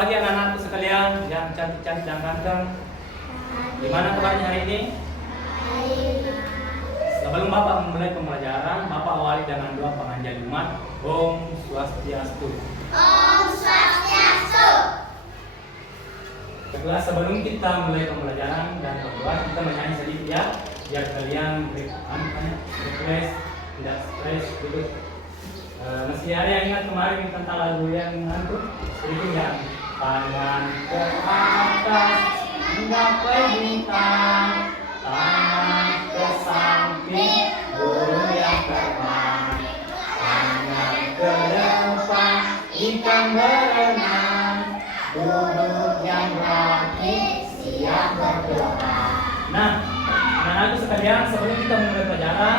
pagi anak-anakku sekalian yang cantik-cantik dan ganteng. Gimana kabarnya hari ini? Sebelum Bapak memulai pembelajaran, Bapak awali dengan doa penganjal umat. Om Swastiastu. Om Swastiastu. Kedua, sebelum kita mulai pembelajaran dan berdoa, kita menyanyi sedikit ya, biar kalian refresh, tidak stres gitu. Masih ada yang ingat kemarin tentang lagu yang ngantuk? Sedikit yang tangan ke atas, menggapai bintang, tangan ke samping, burung yang terbang, tangan ke depan, ikan berenang, duduk yang rapi, siap berdoa. Nah, anak-anakku sekalian, sebelum kita mulai pelajaran,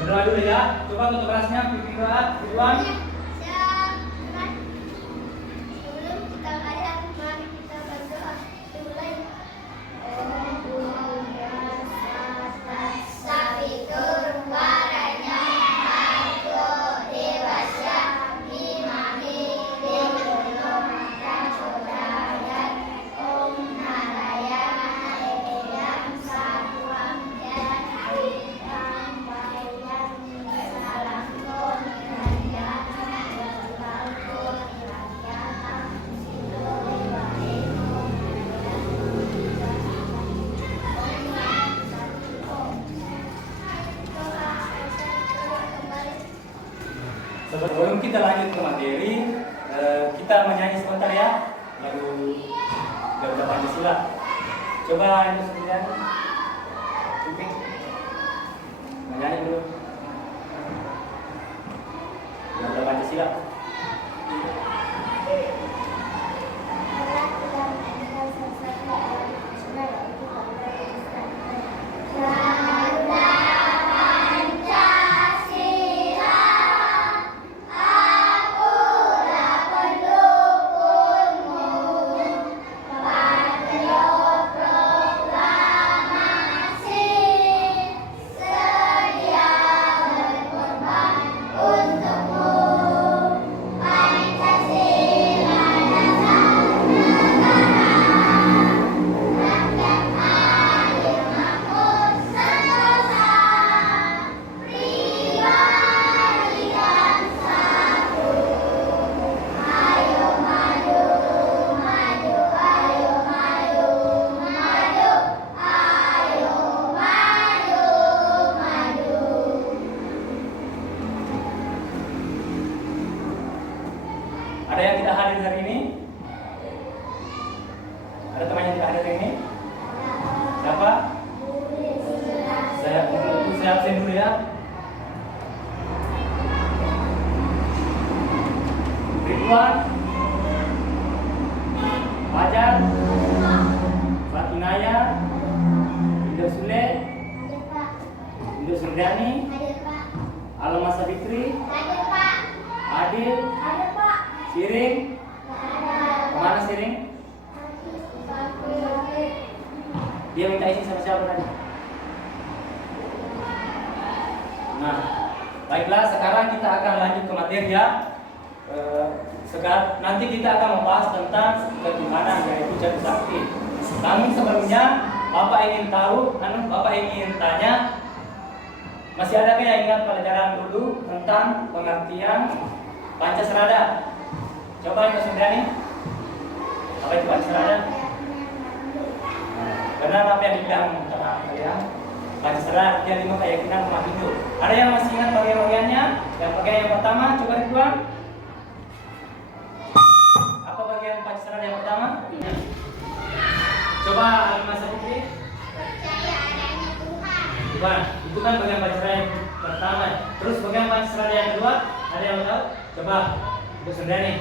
berdoa dulu ya. Coba untuk kerasnya pimpin doa, Ridwan. Sebelum kita belajar, mari kita berdoa. Mulai. Sabitur waranya hargo dewasya bimani dewono dan sodayan om narayana eyam sarwam dan witam bayam salangkon ranjana berlaku rakyatan siloi baeno Sebelum kita lanjut ke materi, kita menyanyi sebentar ya lagu Garuda Pancasila. Coba itu sekalian, pimpin, menyanyi dulu Garuda Pancasila. Ada yang tidak hadir hari ini? Ada teman yang tidak hadir hari ini? Siapa? Saya absen dulu ya. Ridwan, Fajar, Fatinaya, Indo Sule, Indo Surdani, Alma Sabitri, Adil, Siring, kemana Siring? Dia minta izin sama siapa tadi? Nah, baiklah sekarang kita akan lanjut ke materi ya. Nanti kita akan membahas tentang ketuhanan yaitu Jati Sakti. Namun sebelumnya Bapak ingin tahu, Bapak ingin tanya, masih adakah yang ingat pelajaran dulu tentang pengertian Pancasarada? Coba itu Sundani. Apa itu Pancasarada? Benar apa yang dibilang kalian? Pancasarada artinya 5 keyakinan umat Hindu. Ada yang masih ingat bagian-bagiannya? Yang bagian yang pertama, coba Ridwan. Apa bagian Pancasarada yang pertama? Coba Alma Sabitri. Percaya adanya Tuhan. Coba, itu kan bagian Pancasarada yang pertama. Terus bagian Pancasarada yang kedua, ada yang tahu? Coba, itu Sundani.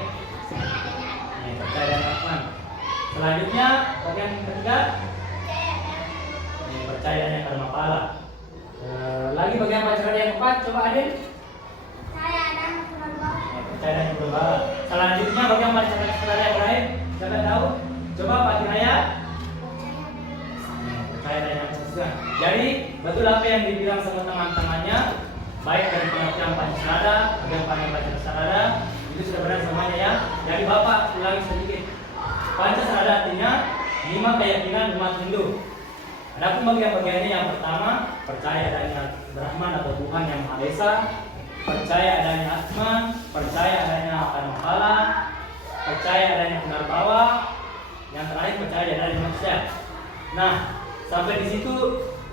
Percaya dan Rahman. Selanjutnya bagian ketiga percaya dan karma pala. Lagi bagian Pancasarada yang keempat, coba Adil. Percaya dan Tuhan. Percaya dan purba. Selanjutnya bagian Pancasarada yang lain, siapa tahu? Coba Pak Dinaya. Percaya dan Pancasila. Jadi betul apa yang dibilang sama teman-temannya, baik dari pengertian Pancasarada, bagian Pancasarada, Itu sudah benar semuanya ya. Jadi Bapak ulangi sedikit. Pancasila artinya 5 keyakinan umat Hindu. Adapun bagian-bagiannya yang pertama, percaya adanya Brahman atau Tuhan yang Maha Esa, percaya adanya Atman, percaya adanya Akar-Mahala, percaya adanya Punarbawa, yang terakhir percaya adanya manusia. Nah, sampai di situ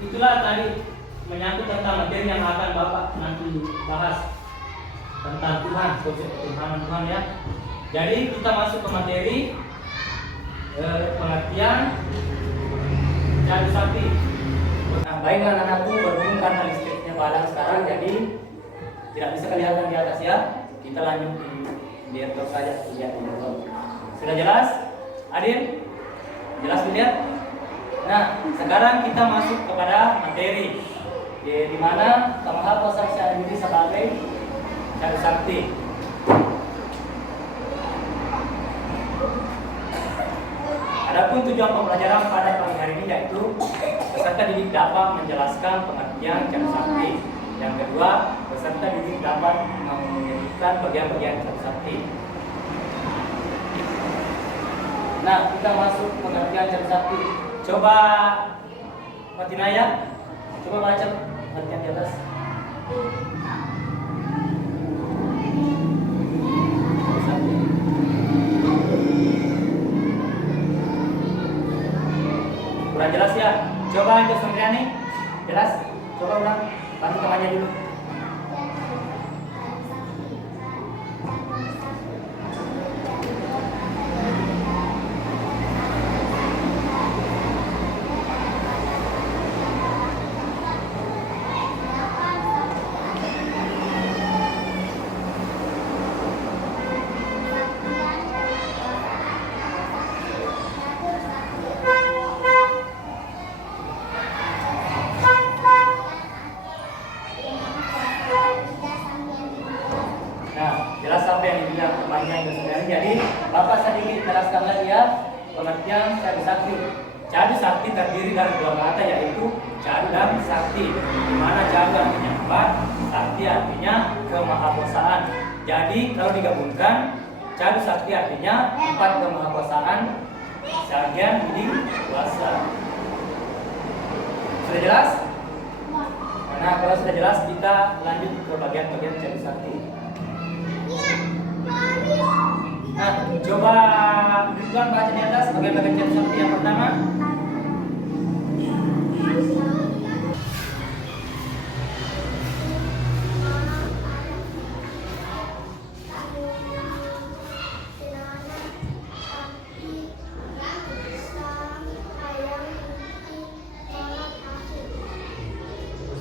itulah tadi menyangkut tentang materi yang akan Bapak nanti bahas tentang Tuhan, konsep ketuhanan Tuhan ya. Jadi kita masuk ke materi pengertian Cadu Sakti. Nah, baiklah anakku, berhubung karena listriknya padam sekarang, jadi tidak bisa kelihatan di atas ya. Kita lanjut di laptop saja, lihat di laptop. Sudah jelas? Adin? Jelas dilihat? Nah, sekarang kita masuk kepada materi di mana Maha Kuasa saya ini sebagai Cadu Sakti. Adapun tujuan pembelajaran pada pagi hari ini yaitu peserta didik dapat menjelaskan pengertian Cadu Sakti. Yang kedua, peserta didik dapat menyebutkan bagian-bagian Cadu Sakti. Nah, kita masuk pengertian Cadu Sakti. Coba Fatinaya, coba baca pengertian di atas. Kurang jelas ya? Coba Anjo Sondriani, jelas? Coba ulang, bantu temannya dulu. Jadi Bapak sedikit jelaskan lagi ya pengertian Cadu Sakti. Cadu Sakti terdiri dari dua kata yaitu Cadu dan Sakti. Di mana Cadu artinya 4, Sakti artinya kemahakuasaan. Jadi kalau digabungkan Cadu Sakti artinya 4 kemahakuasaan sekalian ini kuasa. Sudah jelas? Nah, kalau sudah jelas kita lanjut ke bagian-bagian Cadu Sakti. Nah, coba Ridwan baca di atas bagian-bagian Cadu Sakti yang pertama.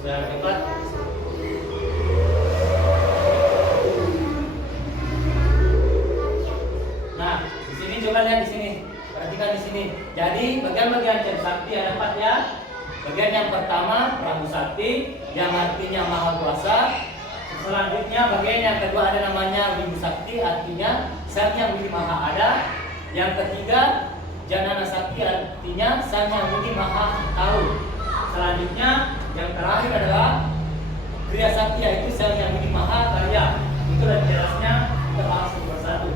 Sudah cepat. Coba lihat di sini, perhatikan di sini. Jadi bagian-bagian Cadu Sakti ada 4 ya. Bagian yang pertama Prabu Sakti yang artinya Maha Kuasa. Selanjutnya bagian yang kedua ada namanya Wibu Sakti artinya Sang Yang Widi Maha Ada. Yang ketiga Janana Sakti artinya Sang Yang Widi Maha Tahu. Selanjutnya yang terakhir adalah Kriya Sakti yaitu Sang Yang Widi Maha Karya. Itulah jelasnya, kita bahas satu persatu.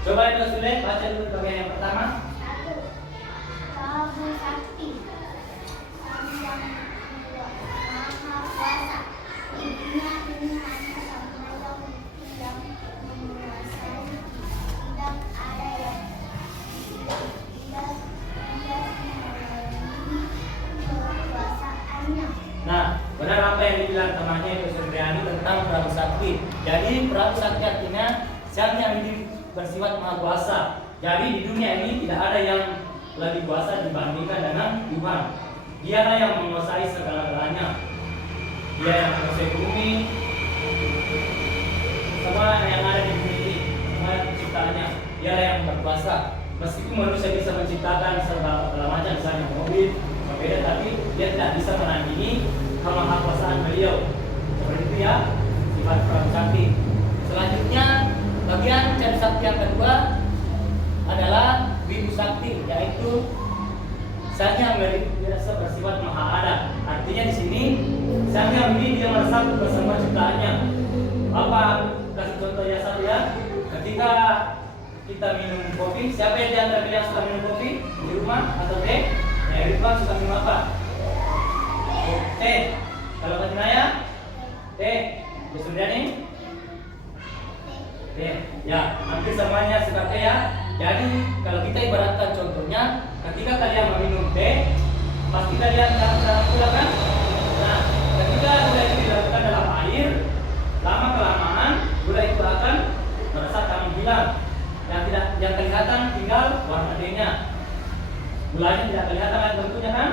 Coba itu Sule, baca dulu bagian yang pertama. Prabu Sakti, Sang Yang Maha Kuasa. Intinya ini hanya Sang yang menguasai, tidak ada yang tidak mengalami kekuasaannya. Nah, benar apa yang dibilang temannya itu Sondriani tentang Prabu Sakti. Jadi Prabu Sakti artinya Sang Yang bersifat Maha Kuasa. Jadi di dunia ini tidak ada yang lebih kuasa dibandingkan dengan Tuhan. Dialah yang menguasai segala-galanya. Dia yang menguasai bumi, semua yang ada di bumi ini, semua penciptaannya. Dialah yang berkuasa. Meskipun manusia bisa menciptakan segala macam, misalnya mobil, sepeda, tapi dia tidak bisa menandingi kemahakuasaan beliau. Seperti itu ya, sifat Prabu Sakti. Selanjutnya bagian Cadu Sakti yang kedua adalah Wibu Sakti, yaitu Sang Yang bersifat Maha Ada. Artinya di sini Sang Yang ini dia meresap bersama ciptaannya. Apa kasih contoh ya satu ya? Ketika kita minum kopi, siapa yang di antara kalian suka minum kopi di rumah atau teh? Ya, Ridwan suka minum apa? Teh. Kalau Kak Naya? Teh. Suryani? Teh. Ya, hampir semuanya suka teh ya. Jadi kalau kita ibaratkan contohnya, ketika kalian meminum teh, pasti kalian dalam gula kan? Nah, ketika gula itu dilakukan dalam air, lama kelamaan gula itu akan meresap dan menghilang. Yang kelihatan tinggal warna D-nya. Gulanya tidak kelihatan kan bentuknya kan?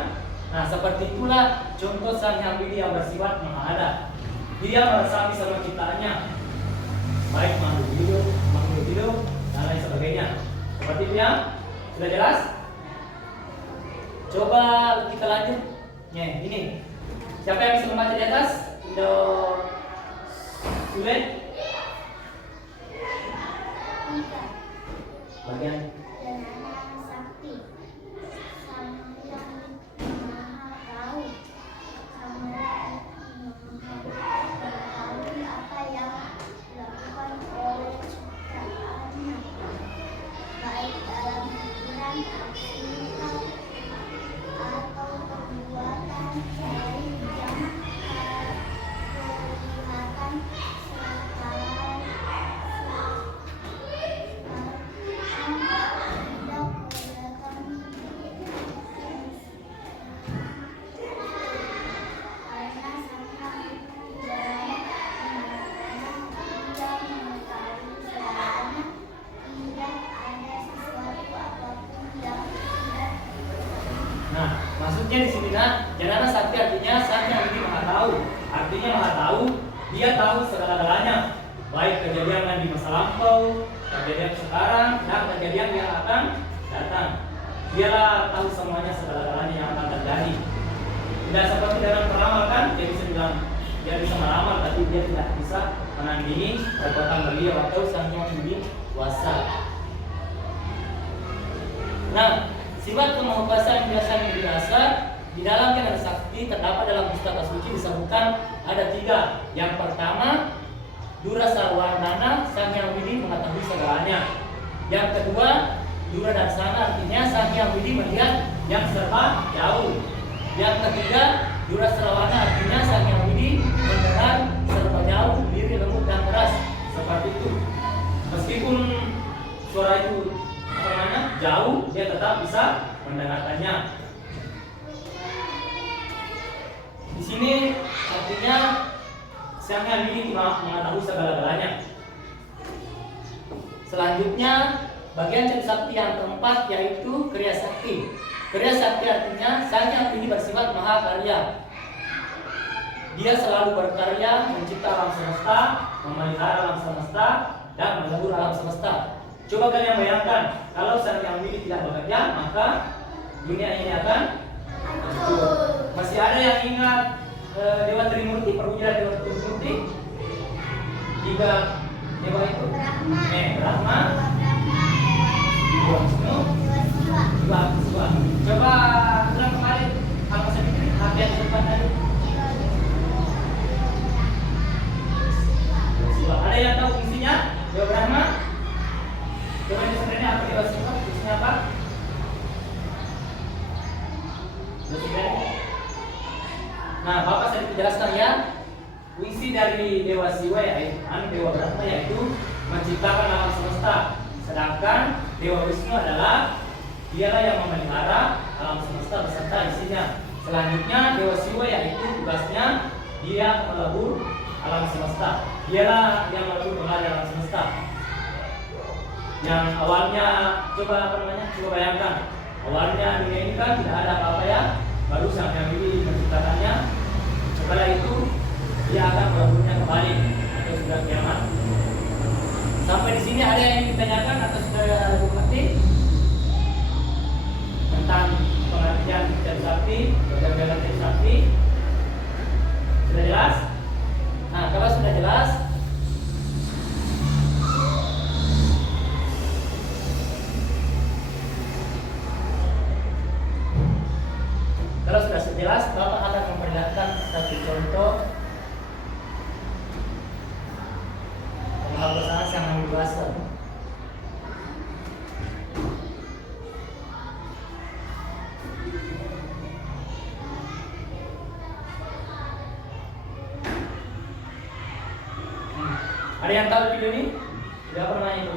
Nah, seperti itulah contoh Sang Hyang Widi yang bersifat Maha Ada. Dia meresapi semua ciptaannya, baik makhluk hidup, dan lain sebagainya. Seperti itu ya? Sudah jelas? Coba kita lanjut. Nih, ini. Siapa yang bisa membaca di atas? Indo Sulit. Bagian Janana Sakti, Sang Hyang Maha Tahu, Sang Hyang mengetahui apa yang dilakukan oleh ciptaannya, baik dalam pikiran, aktivitas, atau perbuatan lain yang kelihatan Nah, maksudnya di sini Janana Sakti artinya Sang Hyang Widi Maha Tahu. Artinya Maha Tahu, dia tahu segala-galanya, baik kejadian yang di masa lampau, kejadian sekarang, dan kejadian yang akan datang. Dialah tahu semuanya segala-galanya yang akan terjadi. Tidak seperti dalam peramal kan, dia bisa bilang dia bisa meramal, tapi dia tidak bisa menandingi kekuatan beliau atau Sang Hyang Widi Wasa. Nah, sifat kemahakuasaan biasa di dalam Janana Sakti terdapat dalam pustaka suci disebutkan ada 3. Yang pertama, Dura Sarwardhana, Sang Hyang Widi mengetahui segalanya. Yang kedua, Dura Darsana artinya Sang Hyang Widi melihat yang serba jauh. Yang ketiga, Dura Sarwardhana artinya Sang Hyang Widi mendengar serba jauh, lirih, lembut dan keras. Seperti itu. Meskipun suara itu jauh, dia tetap bisa mendengarkannya. Di sini artinya Sang Hyang Widi mengetahui segala-galanya. Selanjutnya bagian cakra sakti yang keempat yaitu Kriya Sakti. Kriya Sakti artinya Sang Hyang Widi bersifat maha karya. Dia selalu berkarya mencipta alam semesta, memelihara alam semesta, dan melebur alam semesta. Coba kalian bayangkan, kalau Sang Hyang Widi tidak bekerja, maka dunia ini akan hancur. Masih ada yang ingat Dewa Trimurti, perwujudan Dewa Trimurti? 3 dewa itu? Brahma, Dewa Wisnu, Dewa Shiva. Coba ulang kembali, apa sedikit apa yang depan tadi? Ada yang tahu fungsinya? Dewa Brahma? Coba ini sebenarnya apa Dewa Shiva? Fungsinya apa? Nah, Bapak saya jelaskan ya. Fungsi dari Dewa Shiva yaitu Dewa Brahma yaitu menciptakan alam semesta. Sedangkan Dewa Wisnu adalah dialah yang memelihara alam semesta beserta isinya. Selanjutnya Dewa Shiva yaitu tugasnya dia melebur alam semesta. Dialah yang melebur kembali alam semesta. Yang awalnya coba bayangkan. Awalnya dunia ini kan tidak ada apa-apa ya. Baru Sang Hyang Widi menciptakannya. Setelah itu dia akan melakukannya kembali atau sudah kiamat. Sampai di sini ada yang ingin ditanyakan atau sudah mengerti tentang pengertian cakra sakti, bagaimana cakra sakti? Sudah jelas? Nah, kalau sudah jelas, jelas, Bapak akan memperlihatkan satu contoh Ada yang tahu video ini? Tidak apa namanya itu?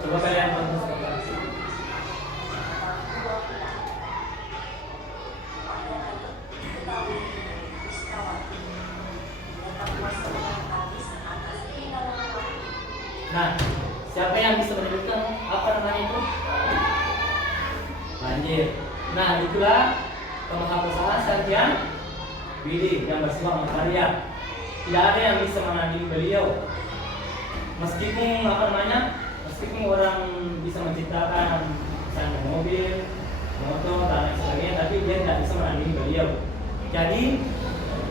Coba kalian tonton sebentar. Nah, siapa yang bisa menyebutkan apa namanya itu? Banjir. Nah, itulah kemahapersaan Satya Widi yang bersifat karya. Tidak ada yang bisa menandingi beliau. Meskipun apa namanya? Meskipun orang bisa menciptakan misalnya mobil, motor dan lain sebagainya, tapi dia tidak bisa menandingi beliau. Jadi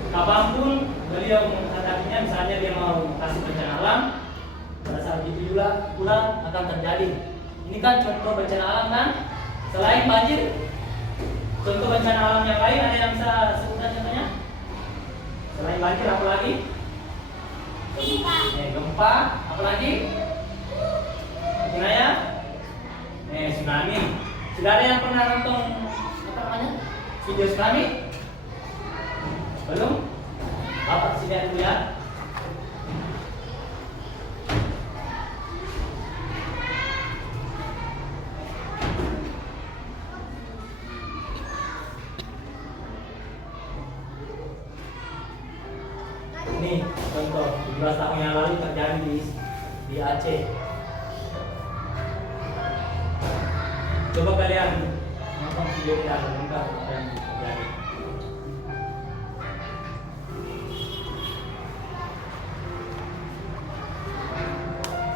kapanpun beliau menghadapinya, misalnya dia mau kasih bencana alam, pada saat itu juga pula akan terjadi. Ini kan contoh bencana alam kan? Selain banjir, contoh bencana alam yang lain ada yang bisa sebutkan contohnya? Selain banjir apa lagi? Gempa, apa lagi? Gimana? Tsunami. Sudah ada yang pernah nonton apa namanya? Video tsunami? Belum? Bapak sini dulu ya. Ini contoh 17 tahun yang lalu terjadi di Aceh. Coba kalian nonton video ini dan lengkap apa yang terjadi.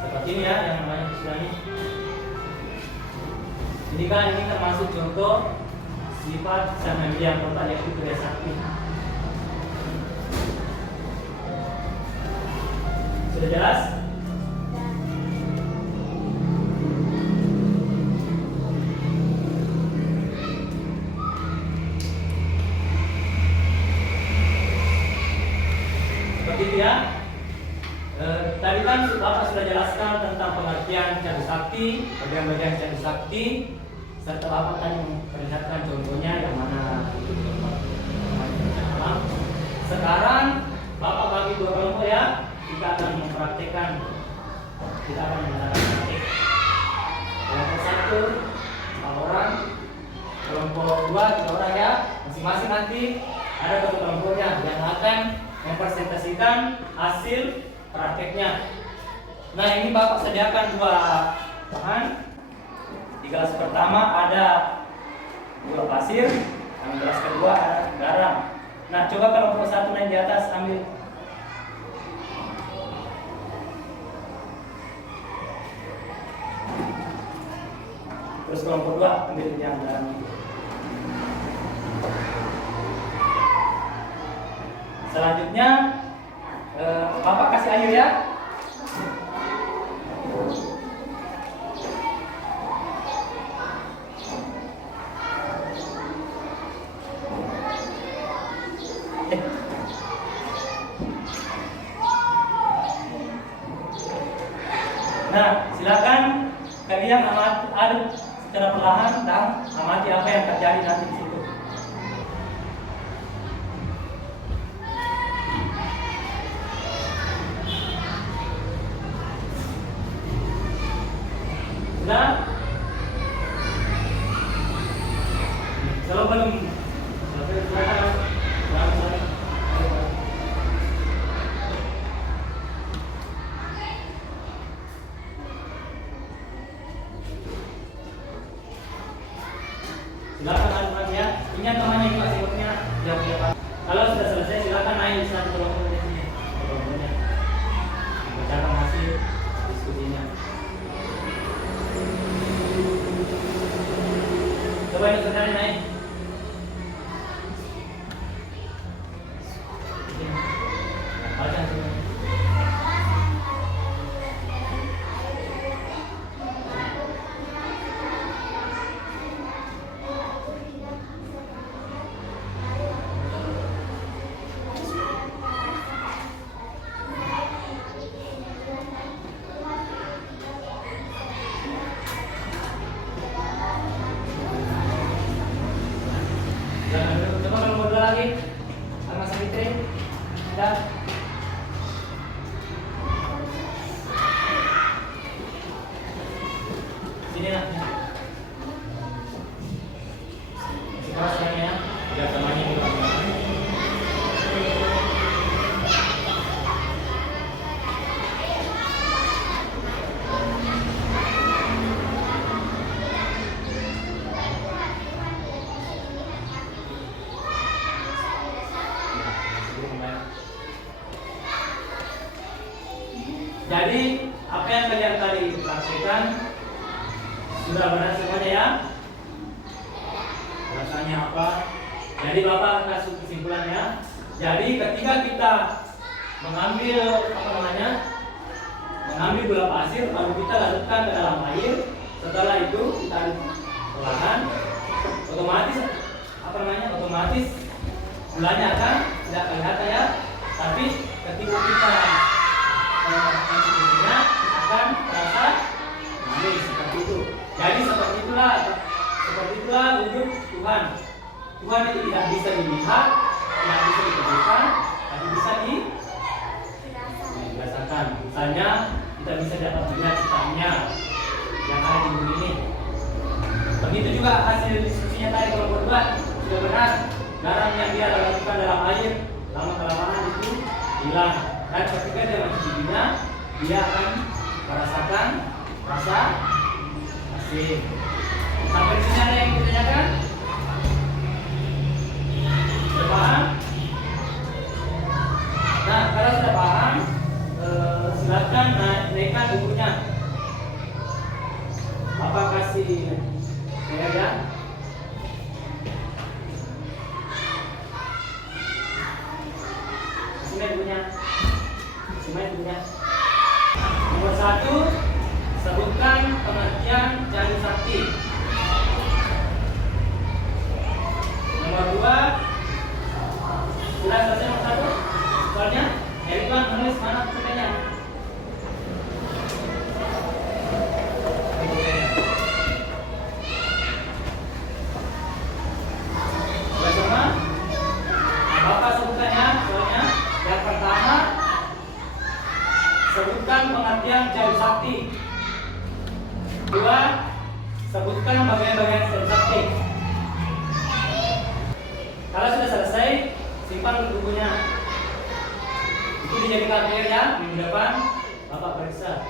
Seperti ini ya yang namanya tsunami. Ini kan ini termasuk contoh sifat sang yang total yaitu Kriya Sakti. Sudah jelas? Seperti itu ya. Tadi kan Bapak sudah jelaskan tentang pengertian Cadu Sakti, bagian-bagian Cadu Sakti, serta Bapak tadi memperlihatkan contohnya yang mana itu alam. Sekarang Bapak bagi dua kelompok ya. Kita akan mempraktekkan, kita akan mengadakan praktek. Kelompok 1 4 orang, kelompok 2 3 orang ya. Masing-masing nanti ada satu kelompoknya yang akan mempresentasikan hasil prakteknya. Nah, ini Bapak sediakan dua bahan. Di gelas pertama ada gula pasir, yang gelas kedua ada garam. Nah, coba kelompok 1 naik di atas ambil. Terus kelompok 2 ambil yang garam. Selanjutnya Bapak kasih air ya. Nah, silakan kalian aduk secara perlahan dan amati apa yang terjadi nanti di situ. Nah, kalau belum silakan. Silakan aduk ya. Ini temannya Pak sibuknya siap-siap. Kalau sudah selesai silakan naik satu kelompok di sini. Kelompoknya. Membacakan hasil diskusinya. Coba ini sekali naik. Baca semua. sudah? Sini nak. Keras ya, biar temannya juga. Jadi apa yang kalian tadi praktekkan sudah benar semuanya ya? Rasanya apa? Jadi Bapak kasih kesimpulannya. Jadi ketika kita mengambil mengambil gula pasir lalu kita larutkan ke dalam air, setelah itu kita aduk perlahan, otomatis gulanya akan tidak kelihatan ya. Tapi ketika kita mencicipinya akan terasa manis seperti itu. Jadi seperti itulah wujud Tuhan. Tuhan itu tidak bisa dilihat, tidak bisa ditemukan, tapi bisa dirasakan. Misalnya kita bisa dapat melihat ciptaannya yang ada di bumi ini. Begitu juga hasil diskusinya tadi kelompok 2 sudah benar. Garam yang dia lakukan dalam air lama-kelamaan itu hilang. Dan ketika dia mencicipinya, dia akan merasakan rasa asin. Sampai di sini ada yang ditanyakan? Sudah paham? Nah, kalau sudah paham, silakan naikkan bukunya. Bapak kasih ya. Sini bukunya. Nomor 1, sebutkan pengertian jari sakti. Nomor 2, sudah selesai nomor 1 soalnya. Jadi Tuhan menulis mana bukunya? Sudah semua? Bapak sebutkan ya soalnya. Yang pertama, sebutkan pengertian jari sakti. 2, sebutkan bagian-bagian jari sakti. Kalau sudah selesai, simpan bukunya. Itu dijadikan PR ya, minggu depan Bapak periksa.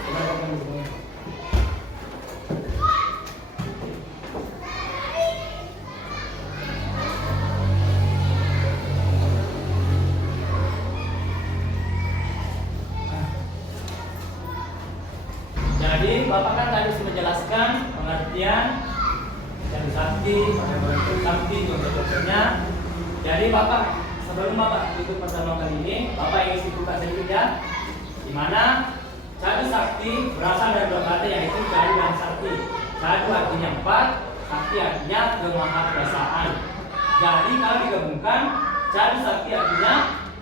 Coba pakai bukunya. Jadi Bapak kan tadi sudah menjelaskan pengertian jari sakti, pengertian sakti, contoh-contohnya. Jadi Bapak, sebelum Bapak ikut pertemuan kali ini, Bapak ingin simpulkan sedikit ya, di mana jari sakti berasal dari dua kata yaitu jari dan sakti. Jari artinya 4, sakti artinya kemahakuasaan. Jadi kalau digabungkan, jari sakti artinya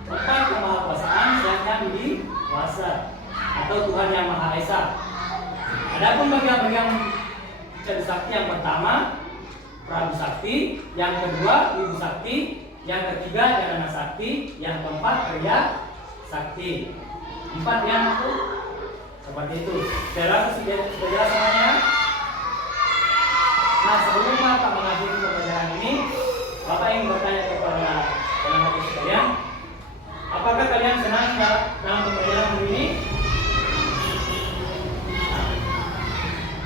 4 kemahakuasaan yang dikuasa atau Tuhan yang Maha Esa. Adapun bagian-bagian jari sakti yang pertama Prabu Sakti, yang kedua Ibu Sakti, yang ketiga Jana Sakti, yang keempat Pria Sakti. 4 ya, seperti itu. Saya rasa sudah jelas semuanya. Nah, sebelum Bapak mengakhiri pembelajaran ini, Bapak ingin bertanya kepada teman-teman sekalian, apakah kalian senang dalam pembelajaran ini?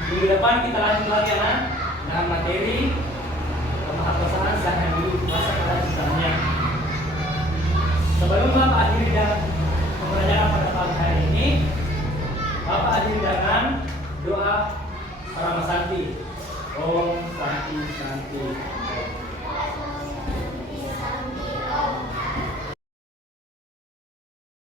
Minggu depan kita lanjut lagi ya, dengan materi kemahakuasaan Sang Yang Widi Wasa pada misalnya. Sebelum Bapak akhiri dengan pembelajaran pada pagi hari ini, Bapak akhiri dengan doa Parama Santi. Om Santi Santi.